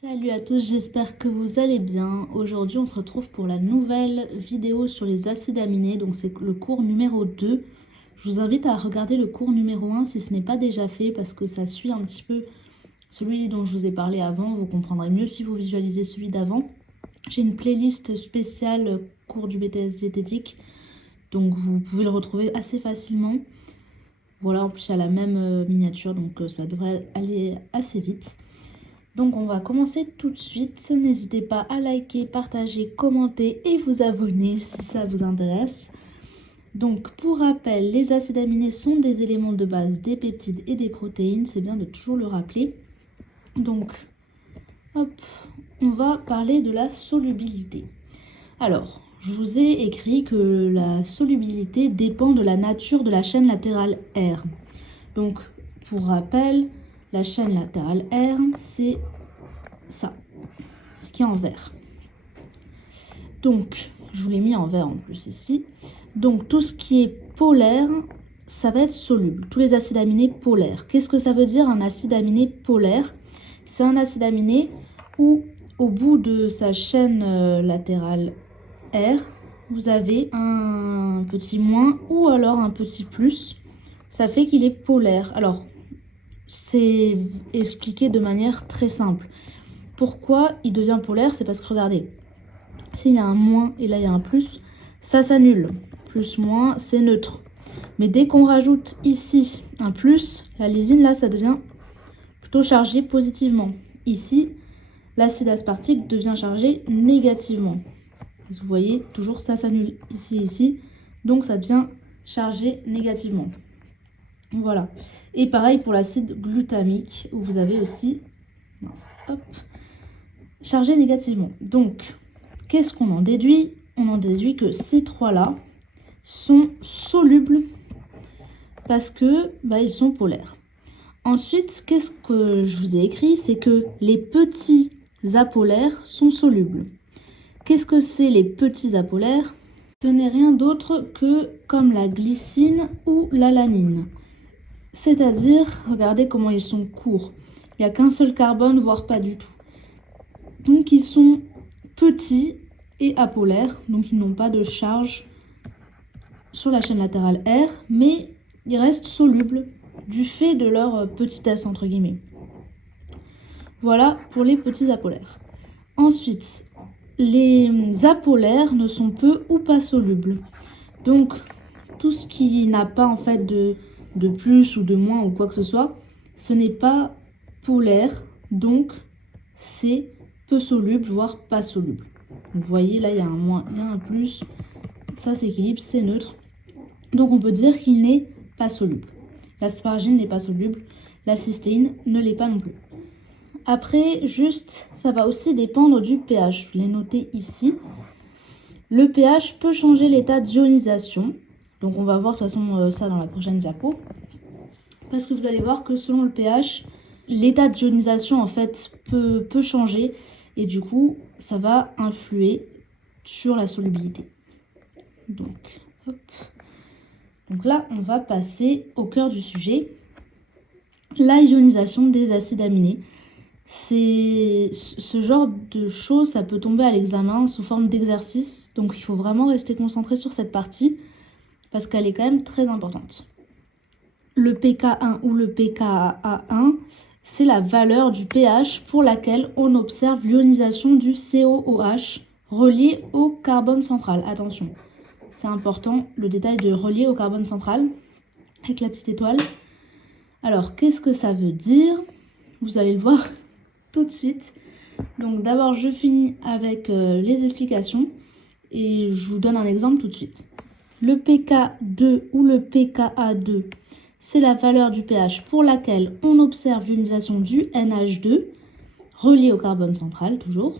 Salut à tous, j'espère que vous allez bien. Aujourd'hui, on se retrouve pour la nouvelle vidéo sur les acides aminés. Donc, c'est le cours numéro 2. Je vous invite à regarder le cours numéro 1 si ce n'est pas déjà fait parce que ça suit un petit peu celui dont je vous ai parlé avant. Vous comprendrez mieux si vous visualisez celui d'avant. J'ai une playlist spéciale cours du BTS diététique. Donc, vous pouvez le retrouver assez facilement. Voilà, en plus, il y a la même miniature, donc ça devrait aller assez vite. Donc on va commencer tout de suite. N'hésitez pas à liker, partager, commenter et vous abonner si ça vous intéresse. Donc pour rappel, les acides aminés sont des éléments de base des peptides et des protéines. C'est bien de toujours le rappeler. Donc, hop, on va parler de la solubilité. Alors, je vous ai écrit que la solubilité dépend de la nature de la chaîne latérale R. Donc, pour rappel, la chaîne latérale R, c'est ça, ce qui est en vert. Donc, je vous l'ai mis en vert en plus ici. Donc, tout ce qui est polaire, ça va être soluble. Tous les acides aminés polaires. Qu'est-ce que ça veut dire un acide aminé polaire? C'est un acide aminé où, au bout de sa chaîne latérale R, vous avez un petit moins ou alors un petit plus. Ça fait qu'il est polaire. Alors, c'est expliqué de manière très simple. Pourquoi il devient polaire? C'est parce que regardez, s'il y a un moins et là il y a un plus, ça s'annule. Plus, moins, c'est neutre. Mais dès qu'on rajoute ici un plus, la lysine là, ça devient plutôt chargé positivement. Ici, l'acide aspartique devient chargé négativement. Vous voyez, toujours ça s'annule ici et ici. Donc ça devient chargé négativement. Voilà. Et pareil pour l'acide glutamique, où vous avez aussi hop, chargé négativement. Donc, qu'est-ce qu'on en déduit? On en déduit que ces trois-là sont solubles parce que ils sont polaires. Ensuite, qu'est-ce que je vous ai écrit? C'est que les petits apolaires sont solubles. Qu'est-ce que c'est les petits apolaires? Ce n'est rien d'autre que comme la glycine ou l'alanine. C'est-à-dire, regardez comment ils sont courts. Il n'y a qu'un seul carbone, voire pas du tout. Donc ils sont petits et apolaires, donc ils n'ont pas de charge sur la chaîne latérale R, mais ils restent solubles du fait de leur petitesse entre guillemets. Voilà pour les petits apolaires. Ensuite, les apolaires ne sont peu ou pas solubles. Donc tout ce qui n'a pas en fait de plus ou de moins ou quoi que ce soit, ce n'est pas polaire, donc c'est peu soluble, voire pas soluble. Donc, vous voyez, là, il y a un moins, il y a un plus. Ça s'équilibre, c'est neutre. Donc, on peut dire qu'il n'est pas soluble. L'asparagine n'est pas soluble. La cystéine ne l'est pas non plus. Après, juste, ça va aussi dépendre du pH. Je l'ai noté ici. Le pH peut changer l'état d'ionisation. Donc, on va voir de toute façon ça dans la prochaine diapo. Parce que vous allez voir que selon le pH, l'état d'ionisation en fait peut changer. Et du coup, ça va influer sur la solubilité. Donc, hop. Donc là, on va passer au cœur du sujet. La ionisation des acides aminés. C'est ce genre de choses, ça peut tomber à l'examen sous forme d'exercice. Donc, il faut vraiment rester concentré sur cette partie parce qu'elle est quand même très importante. Le pK1 ou le pKa1, c'est la valeur du pH pour laquelle on observe l'ionisation du COOH relié au carbone central. Attention, c'est important, le détail de relié au carbone central avec la petite étoile. Alors, qu'est-ce que ça veut dire? Vous allez le voir tout de suite. Donc d'abord, je finis avec les explications et je vous donne un exemple tout de suite. Le pK2 ou le pKa2, c'est la valeur du pH pour laquelle on observe l'ionisation du NH2, relié au carbone central, toujours.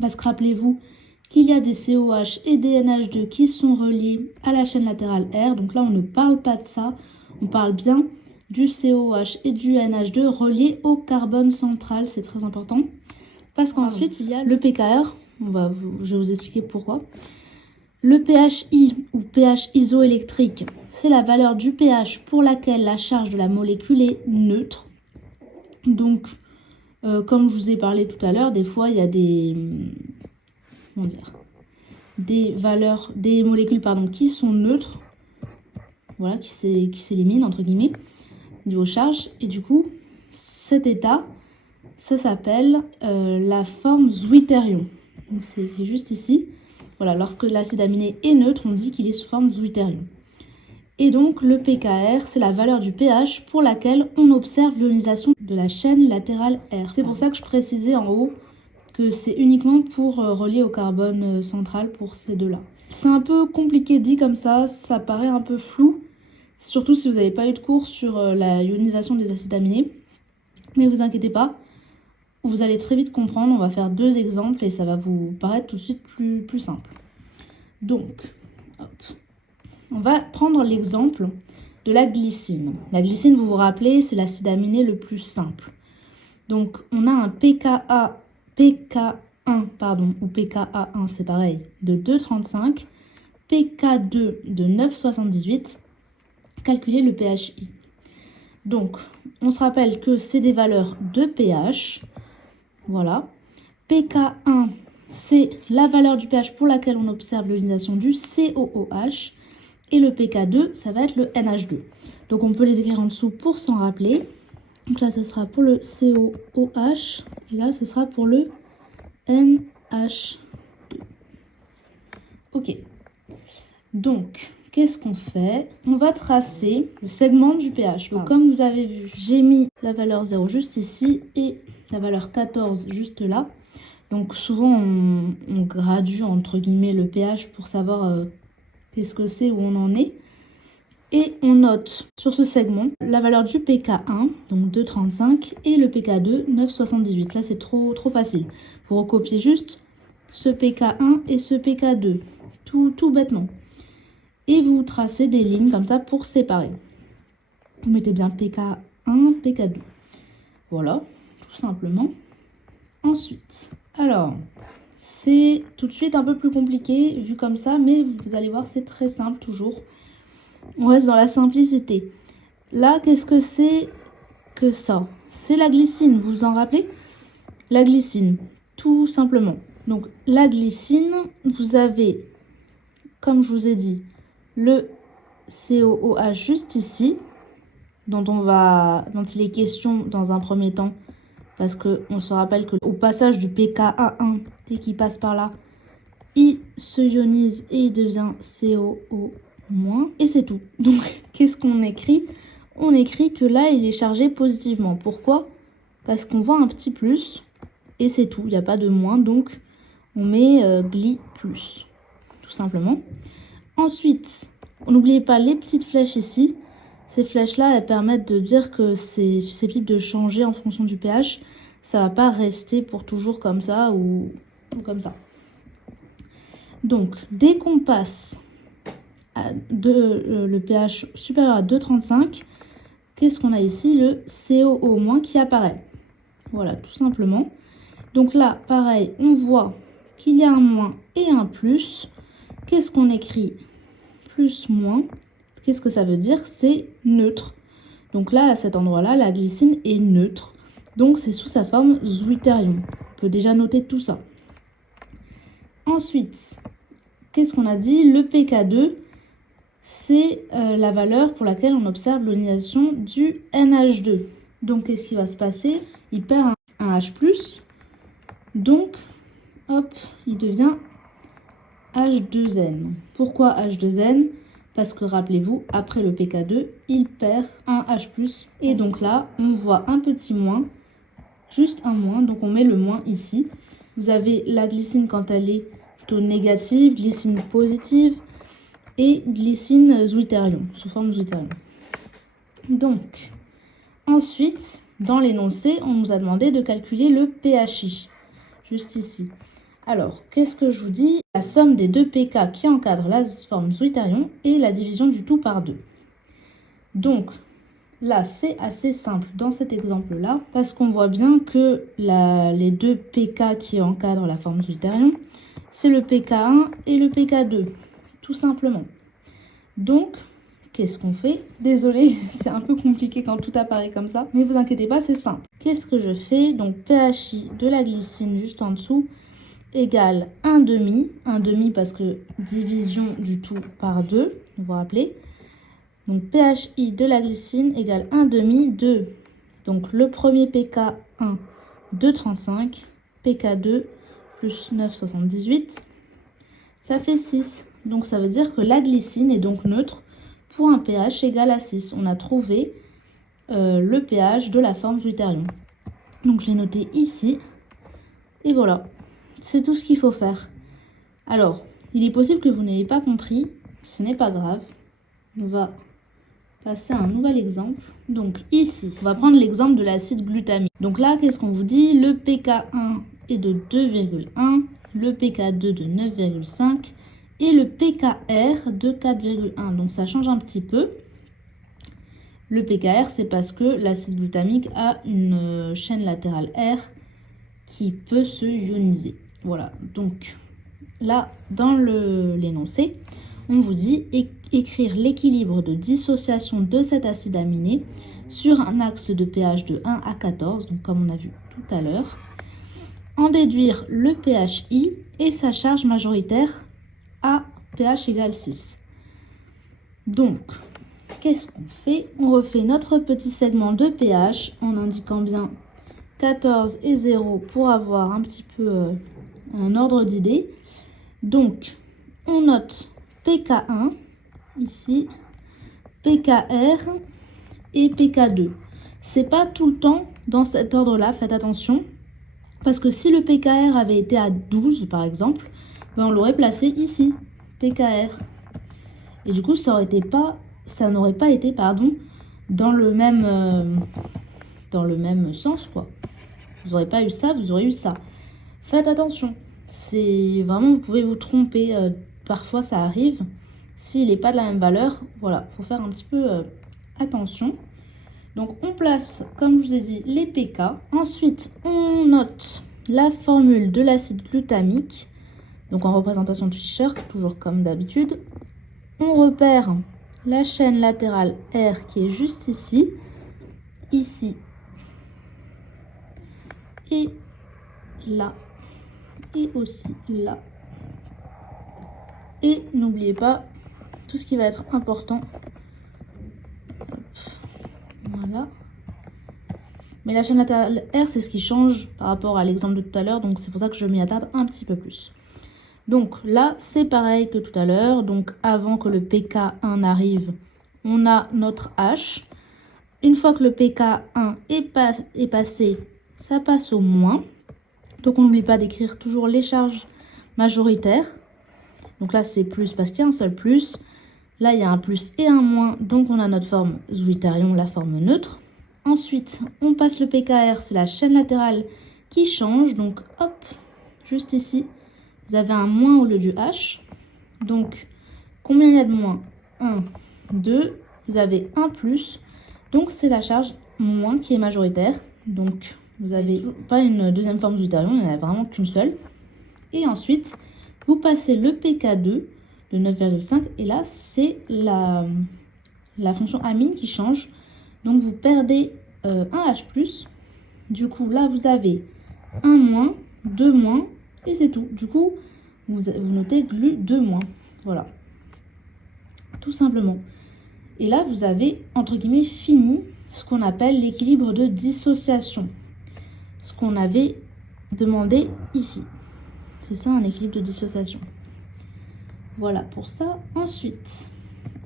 Parce que rappelez-vous qu'il y a des COH et des NH2 qui sont reliés à la chaîne latérale R. Donc là, on ne parle pas de ça, on parle bien du COH et du NH2 reliés au carbone central. C'est très important. Parce qu'ensuite, il y a le pKr. Je vais vous expliquer pourquoi. Le pHi ou pH isoélectrique, c'est la valeur du pH pour laquelle la charge de la molécule est neutre. Donc, Comme je vous ai parlé tout à l'heure, des fois il y a des molécules qui sont neutres, voilà, qui s'éliminent entre guillemets niveau charge, et du coup cet état, ça s'appelle la forme zwitterion. Donc c'est écrit juste ici. Voilà, lorsque l'acide aminé est neutre, on dit qu'il est sous forme zwitterion. Et donc le pKr, c'est la valeur du pH pour laquelle on observe l'ionisation de la chaîne latérale R. C'est pour ça que je précisais en haut que c'est uniquement pour relier au carbone central pour ces deux-là. C'est un peu compliqué dit comme ça paraît un peu flou, surtout si vous n'avez pas eu de cours sur la ionisation des acides aminés. Mais vous inquiétez pas, vous allez très vite comprendre. On va faire 2 exemples et ça va vous paraître tout de suite plus simple. Donc, hop. On va prendre l'exemple de la glycine. La glycine, vous vous rappelez, c'est l'acide aminé le plus simple. Donc, on a un pKa1, ou pKa1, c'est pareil, de 2,35, pK2 de 9,78. Calculez le pHi. Donc, on se rappelle que c'est des valeurs de pH. Voilà. pK1, c'est la valeur du pH pour laquelle on observe l'ionisation du COOH. Et le pK2, ça va être le NH2. Donc on peut les écrire en dessous pour s'en rappeler. Donc là, ce sera pour le COOH. Et là, ce sera pour le NH2. Ok. Donc, qu'est-ce qu'on fait? On va tracer le segment du pH. Donc, comme vous avez vu, j'ai mis la valeur 0 juste ici et la valeur 14 juste là. Donc souvent, on gradue entre guillemets le pH pour savoir qu'est-ce que c'est, où on en est. Et on note sur ce segment la valeur du pK1, donc 2,35, et le pK2, 9,78. Là, c'est trop facile. Vous recopiez juste ce pK1 et ce pK2, tout bêtement. Et vous tracez des lignes comme ça pour séparer. Vous mettez bien pK1, pK2. Voilà, tout simplement. Ensuite, alors, c'est tout de suite un peu plus compliqué vu comme ça, mais vous allez voir, c'est très simple toujours. On reste dans la simplicité. Là, qu'est-ce que c'est que ça? C'est la glycine, vous vous en rappelez? La glycine, tout simplement. Donc, la glycine, vous avez, comme je vous ai dit, le COOH juste ici, dont il est question dans un premier temps, parce qu'on se rappelle qu'au passage du pKa1, dès qu'il passe par là, il se ionise et il devient COO-. Et c'est tout. Donc, qu'est-ce qu'on écrit? On écrit que là, il est chargé positivement. Pourquoi? Parce qu'on voit un petit plus, et c'est tout. Il n'y a pas de moins, donc on met Gly+, tout simplement. Ensuite, n'oubliez pas les petites flèches ici. Ces flèches-là, elles permettent de dire que c'est susceptible de changer en fonction du pH. Ça ne va pas rester pour toujours comme ça ou comme ça. Donc, dès qu'on passe le pH supérieur à 2,35, qu'est-ce qu'on a ici? Le COO- qui apparaît. Voilà, tout simplement. Donc là, pareil, on voit qu'il y a un moins et un plus. Qu'est-ce qu'on écrit? Plus, moins. Qu'est-ce que ça veut dire? C'est neutre. Donc là, à cet endroit-là, la glycine est neutre. Donc c'est sous sa forme zwitterion. On peut déjà noter tout ça. Ensuite, qu'est-ce qu'on a dit? Le pK2, c'est la valeur pour laquelle on observe l'ionisation du NH2. Donc qu'est-ce qui va se passer? Il perd un H+, donc hop, il devient H2N. Pourquoi H2N? Parce que rappelez-vous, après le pK2, il perd un H+. Et donc là, on voit un petit moins, juste un moins, donc on met le moins ici. Vous avez la glycine quand elle est plutôt négative, glycine positive et glycine zwitterion, sous forme zwitterion. Donc, ensuite, dans l'énoncé, on nous a demandé de calculer le pHi, juste ici. Alors, qu'est-ce que je vous dis? La somme des deux pK qui encadrent la forme zwitterion et la division du tout par 2. Donc, là, c'est assez simple dans cet exemple-là, parce qu'on voit bien que les deux pK qui encadrent la forme zwitterion, c'est le pK1 et le pK2, tout simplement. Donc, qu'est-ce qu'on fait? Désolée, c'est un peu compliqué quand tout apparaît comme ça, mais vous inquiétez pas, c'est simple. qu'est-ce que je fais? Donc pHI de la glycine juste en dessous égale 1,5. 1,5 parce que division du tout par 2, vous vous rappelez. Donc pHI de la glycine égale 1,5 de, donc le premier pK1, 2,35, pK2 plus 9,78, ça fait 6. Donc ça veut dire que la glycine est donc neutre pour un pH égal à 6. On a trouvé le pH de la forme Zwitterion. Donc je l'ai noté ici. Et voilà, c'est tout ce qu'il faut faire. Alors, il est possible que vous n'ayez pas compris. Ce n'est pas grave. On va passer à un nouvel exemple. Donc ici, on va prendre l'exemple de l'acide glutamique. Donc là, qu'est-ce qu'on vous dit? Le pK1 est de 2,1, le pK2 de 9,5 et le pKr de 4,1. Donc ça change un petit peu. Le pKr, c'est parce que l'acide glutamique a une chaîne latérale R qui peut se ioniser. Voilà, donc là, dans l'énoncé, on vous dit écrire l'équilibre de dissociation de cet acide aminé sur un axe de pH de 1 à 14, donc comme on a vu tout à l'heure. En déduire le pHI et sa charge majoritaire à pH égale 6. Donc, qu'est-ce qu'on fait? On refait notre petit segment de pH en indiquant bien 14 et 0 pour avoir un petit peu un ordre d'idée. Donc, on note pK1 ici, pKr et pK2. C'est pas tout le temps dans cet ordre-là, faites attention. Parce que si le pKr avait été à 12 par exemple, ben on l'aurait placé ici, pKr. Et du coup, ça n'aurait pas été dans le même sens, quoi. Vous n'aurez pas eu ça, vous aurez eu ça. Faites attention. C'est vraiment, vous pouvez vous tromper. Parfois, ça arrive. S'il n'est pas de la même valeur, voilà, il faut faire un petit peu attention. Donc, on place, comme je vous ai dit, les pK. Ensuite, on note la formule de l'acide glutamique. Donc, en représentation de Fischer, toujours comme d'habitude. On repère la chaîne latérale R qui est juste ici. Ici. Et là. Et aussi là. Et n'oubliez pas tout ce qui va être important. Voilà. Mais la chaîne latérale R, c'est ce qui change par rapport à l'exemple de tout à l'heure. Donc, c'est pour ça que je m'y attarde un petit peu plus. Donc, là, c'est pareil que tout à l'heure. Donc, avant que le pK1 arrive, on a notre H. Une fois que le pK1 est passé, ça passe au moins. Donc, on n'oublie pas d'écrire toujours les charges majoritaires. Donc là, c'est plus parce qu'il y a un seul plus. Là, il y a un plus et un moins. Donc, on a notre forme Zwitterion, la forme neutre. Ensuite, on passe le pKr. C'est la chaîne latérale qui change. Donc, hop, juste ici, vous avez un moins au lieu du H. Donc, combien il y a de moins? 1, 2. Vous avez un plus. Donc, c'est la charge moins qui est majoritaire. Donc, vous n'avez pas une deuxième forme Zwitterion. Il n'y en a vraiment qu'une seule. Et ensuite, vous passez le pK2 de 9,5 et là, c'est la fonction amine qui change. Donc, vous perdez un H+. Du coup, là, vous avez 1 moins, 2 moins et c'est tout. Du coup, vous notez glu 2 moins. Voilà. Tout simplement. Et là, vous avez, entre guillemets, fini ce qu'on appelle l'équilibre de dissociation. Ce qu'on avait demandé ici. C'est ça, un équilibre de dissociation. Voilà pour ça. Ensuite,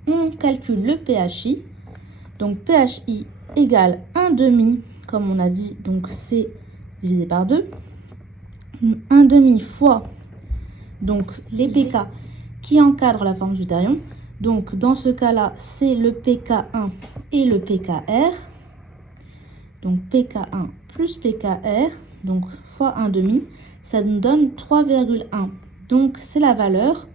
on calcule le pHI. Donc, pHI égale 1,5, comme on a dit. Donc, c'est divisé par 2. 1,5 fois donc, les pK qui encadrent la forme Zwitterion. Donc, dans ce cas-là, c'est le pK1 et le pKr. Donc, pK1 plus pKr, donc fois 1,5, ça nous donne 3,1. Donc, c'est la valeur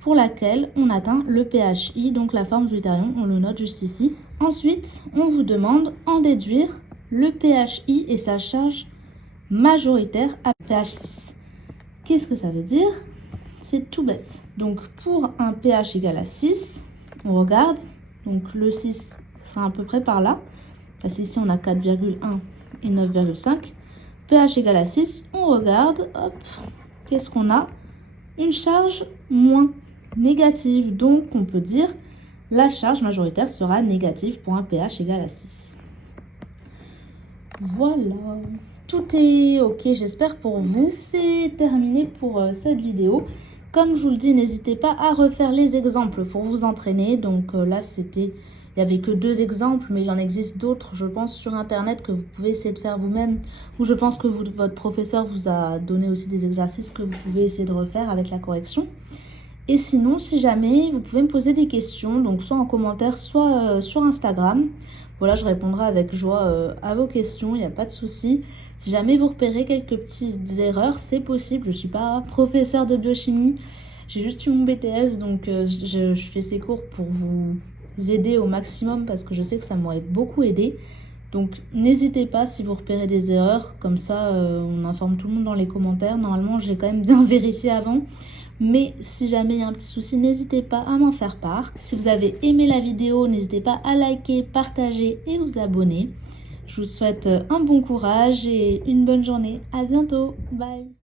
pour laquelle on atteint le pHI, donc la forme Zwitterion, on le note juste ici. Ensuite, on vous demande en déduire le pHI et sa charge majoritaire à pH 6. Qu'est-ce que ça veut dire? C'est tout bête. Donc, pour un pH égal à 6, on regarde. Donc, le 6 sera à peu près par là. Parce qu'ici, on a 4,1 et 9,5. pH égale à 6, on regarde, hop, qu'est-ce qu'on a? Une charge moins négative, donc on peut dire la charge majoritaire sera négative pour un pH égal à 6. Voilà, tout est ok, j'espère pour vous. C'est terminé pour cette vidéo. Comme je vous le dis, n'hésitez pas à refaire les exemples pour vous entraîner. Donc là, il n'y avait que 2 exemples, mais il en existe d'autres, je pense, sur Internet que vous pouvez essayer de faire vous-même. Ou je pense que votre professeur vous a donné aussi des exercices que vous pouvez essayer de refaire avec la correction. Et sinon, si jamais, vous pouvez me poser des questions, donc soit en commentaire, soit sur Instagram. Voilà, je répondrai avec joie à vos questions, il n'y a pas de souci. Si jamais vous repérez quelques petites erreurs, c'est possible. Je ne suis pas professeur de biochimie, j'ai juste eu mon BTS, donc je fais ces cours pour vous aider au maximum parce que je sais que ça m'aurait beaucoup aidé. Donc n'hésitez pas si vous repérez des erreurs, comme ça on informe tout le monde dans les commentaires. Normalement, j'ai quand même bien vérifié avant. Mais si jamais il y a un petit souci, n'hésitez pas à m'en faire part. Si vous avez aimé la vidéo, n'hésitez pas à liker, partager et vous abonner. Je vous souhaite un bon courage et une bonne journée. À bientôt. Bye.